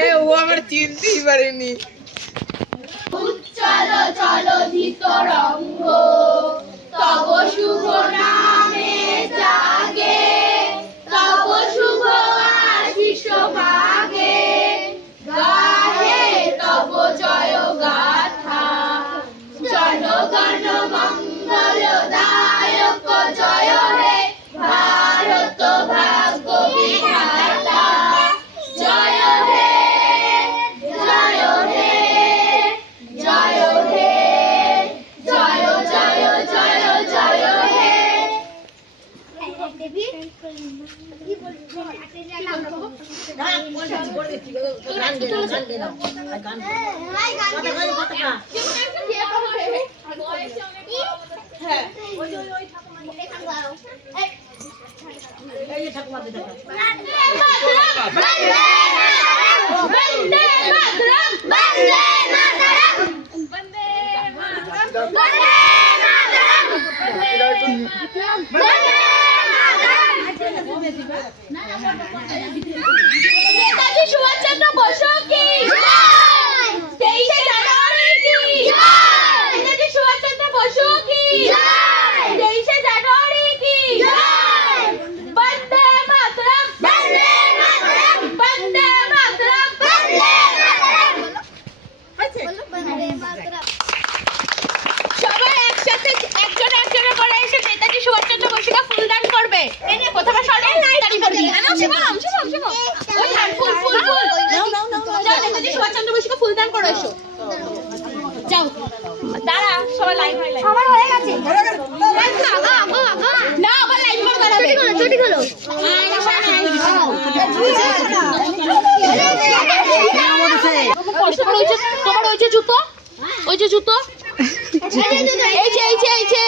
এ ও আমার চিনতেই পারেনি। চলো চলো অঙ্গ তব শুভ নামে বন্দে মাতরম বন্দে মাতরম বন্দে মাতরম বন্দে মাতরম বন্দে মাতরম নেতাজি সুভাষচন্দ্র বসু যাও। দাঁড়া সবাই লাইন হয়ে আমার হয়ে। গেছে। না আবার লাইন যে তোমার ওই যে জুতো? ওই যে জুতো? এই যে এই যে এই যে।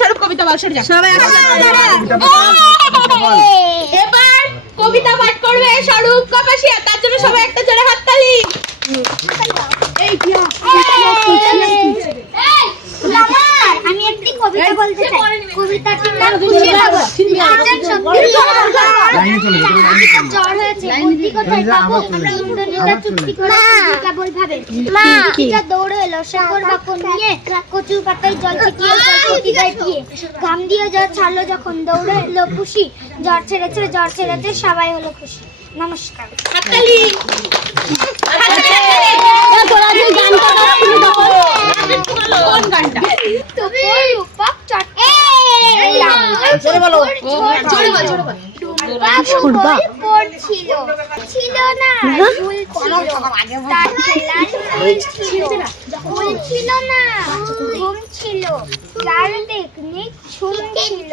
স্বরূপ কবিতা বল সবাই কবিতা পাঠ করবে স্বরূপ কাপাসিয়া তার জন্য সবাই একটা জোরে হাততালি এই একটি কবিতা বলতে চাই কবিতাটির নাম খুশি খবর একজন সত্যি জ্বর হয়েছে বুদ্ধি কোথায়? পাবো ইন্দ্রনীলা চুক্তি করে কেবল ভাবে। মা এটা দৌড়ে এলো শেখর বাকন নিয়ে কচু পাতায় জল ছিটিয়ে জল দিয়ে ঘাম দিয়ে জ্বর ছাড়লো যখন দৌড়ে এলো খুশি। জ্বর ছেড়েছে জ্বর ছেড়েছে সবাই হলো খুশি। নমস্কার হাততালি কোন গানটা তবু রূপক ছিল না ছিল। না ঘুম ছিল। চারদিক ছুম ছিল।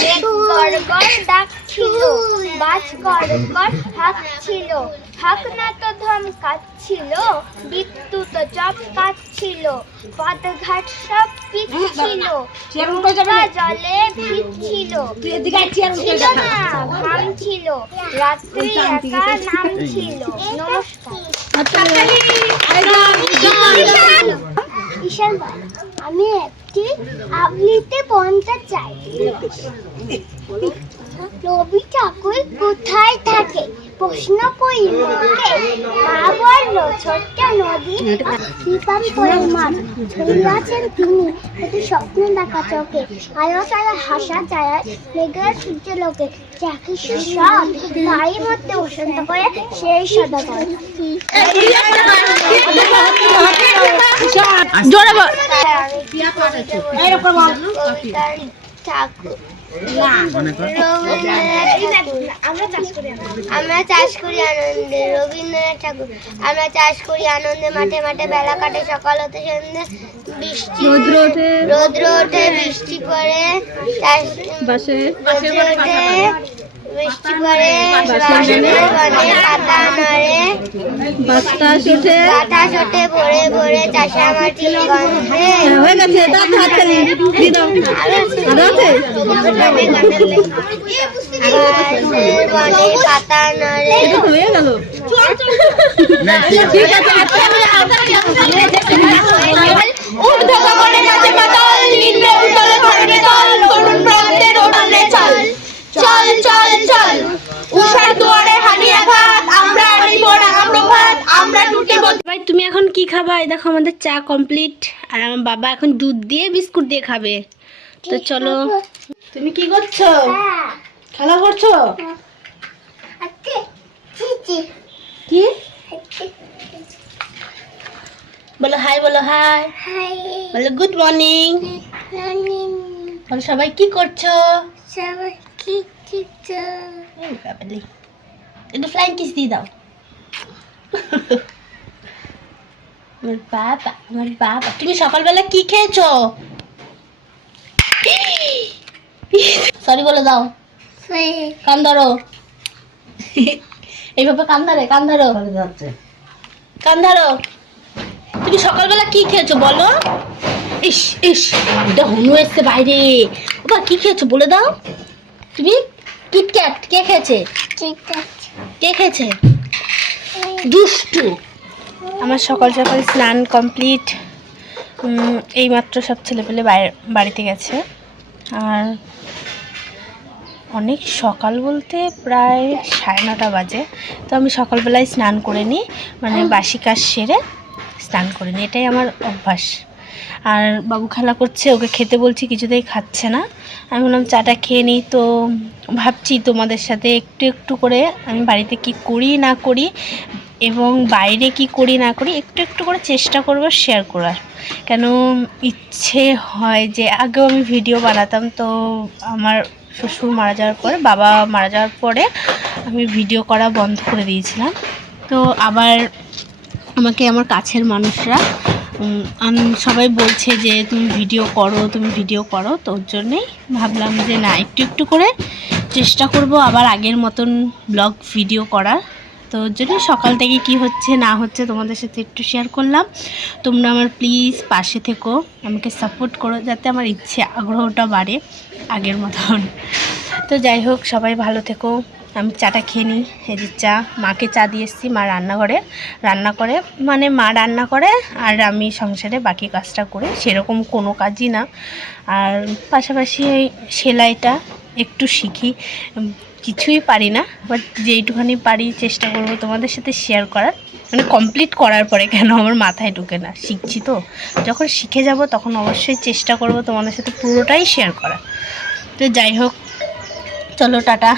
মেঘ গড় গড় ডাক ছিল। বাজ গড় গড় হাক ছিল। হাক না তো ধমকাচ্ছিল বিদ্যুৎ চপ কাচ্ছিল পথঘাট সব চেয়ার উল্টো যাবে জলে ভিত ছিল তুই এদিকে আয়, চেয়ার উল্টো ছিল যা। না ঘাম রাত্রি একা নাম নমস্কার। ঈশান বল, আমি একটি আবলিতে পৌঁছতে চাই। রবি ঠাকুর কোথায় থাকে? প্রশ্ন করি মনকে মা বলল ছোট্ট তিনি স্বপ্ন দেখা চোখে আলো তারা হাসা চায় মেঘের সূর্য লোকে চাকি সব তারই মধ্যে বসন্ত করে সেই সদা করে জোরে বল। এরকম আমরা চাষ করি আনন্দে রবীন্দ্রনাথ ঠাকুর। আমরা চাষ করি আনন্দে মাঠে মাঠে বেলা কাটে সকাল হতে সন্ধ্যে বৃষ্টি রৌদ্র ওঠে। বৃষ্টি পড়ে। চাষ রৌদ্র ওঠে। বৃষ্টি পড়ে পাতা নড়ে বাতাস ওঠে বাতাস ওঠে ভরে ভরে চাষা মাটির গন্ধে হয়ে গেছে দাঁত হাত খালি দিয়ে দাও আরও আছে বনে পাতা নড়ে এটা তো হয়ে গেল ঠিক আছে খাবা? এই দেখো আমাদের চা কমপ্লিট আর আমার বাবা এখন দুধ দিয়ে বিস্কুট দিয়ে খাবে। তো চলো। তুমি কি করছ? খেলা করছ? কি? বলো হাই বলো হাই বলো গুড মর্নিং বলো সবাই কি করছ? সবাই কি ঠিক এই একটু ফ্লাইং কিস দিয়ে দাও। আমার বাবা আমার বাবা। তুমি সকালবেলা কি খেয়েছো? সরি বলে দাও। কান ধরো। এইভাবে কান ধরে কান ধরো। কান ধরো। তুমি সকালবেলা কি খেয়েছো বলো? ইস ইস এটা হুনু এসছে বাইরে। ওবা কি খেয়েছো বলে দাও। তুমি? কিটক্যাট কে খেয়েছে? ঠিক কে খেয়েছে? দুষ্টু। আমার সকাল সকাল স্নান কমপ্লিট এই মাত্র সব ছেলেপেলে বাড়িতে গেছে। আর অনেক সকাল বলতে প্রায় সাড়ে নটা বাজে। তো আমি সকালবেলায় স্নান করে নিই মানে বাসি কাজ সেরে স্নান করে নিই। এটাই আমার অভ্যাস। আর বাবু খেলা করছে, ওকে খেতে বলছি, কিছুতেই খাচ্ছে না। আমি বললাম, চাটা খেয়ে নিই। তো ভাবছি তোমাদের সাথে একটু একটু করে আমি বাড়িতে কি করি, না করি এবং বাইরে কি করি না করি একটু একটু করে চেষ্টা করব শেয়ার করার। কেন ইচ্ছে হয় যে আগেও আমি ভিডিও বানাতাম তো আমার শ্বশুর মারা যাওয়ার পরে, বাবা মারা যাওয়ার পরে আমি ভিডিও করা বন্ধ করে দিয়েছিলাম। তো আবার আমাকে আমার কাছের মানুষরা সবাই বলছে যে তুমি ভিডিও করো, তুমি ভিডিও করো। তো ওর জন্যেই ভাবলাম যে না, একটু একটু করে চেষ্টা করব আবার আগের মতন ব্লগ ভিডিও করার। তো জন্য সকাল থেকে কি হচ্ছে, না হচ্ছে তোমাদের সাথে একটু শেয়ার করলাম। তোমরা আমার প্লিজ পাশে থেকো, আমাকে সাপোর্ট করো যাতে আমার ইচ্ছে, আগ্রহটা বাড়ে আগের মতন। তো যাই হোক, সবাই ভালো থেকো। আমি চাটা খেয়ে নিই, এই যে চা, মাকে চা দিয়ে এসেছি, মা রান্নাঘরে। রান্না করে মানে মা রান্না করে, আর আমি সংসারে বাকি কাজটা করে। সেরকম কোনো কাজই না। আর পাশাপাশি সেলাইটা একটু শিখি। কিছুই পারি না বাট যেইটুখানি পারি চেষ্টা করব তোমাদের সাথে শেয়ার করার। মানে কমপ্লিট করার পরে কেন আমার মাথায় ঢুকে না, শিখছি তো। যখন শিখে যাব তখন অবশ্যই চেষ্টা করব তোমাদের সাথে পুরোটাই শেয়ার করার। তো যাই হোক, চলো, টাটা।